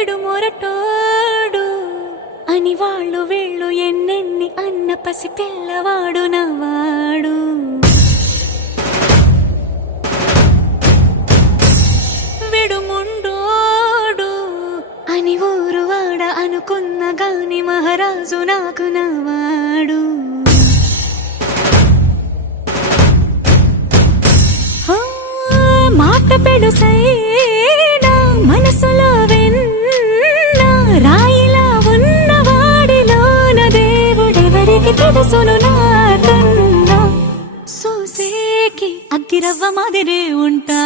విడు మొరటోడు అని వాళ్ళు వీళ్ళు ఎన్నెన్ని అన్న పసి పిల్లవాడు నవాడు. విడు ముండోడు అని ఊరు వాడ అనుకున్న గాని మహారాజు నాకు నవాడు. మాట పెడుసైనా మనసులో వెన్న రాయిలా ఉన్నవాడిలోన దేవుడెవరికి తెలుసును నాకన్నా. సూసేకి అగ్గిరవ్వ మాదిరే ఉంటా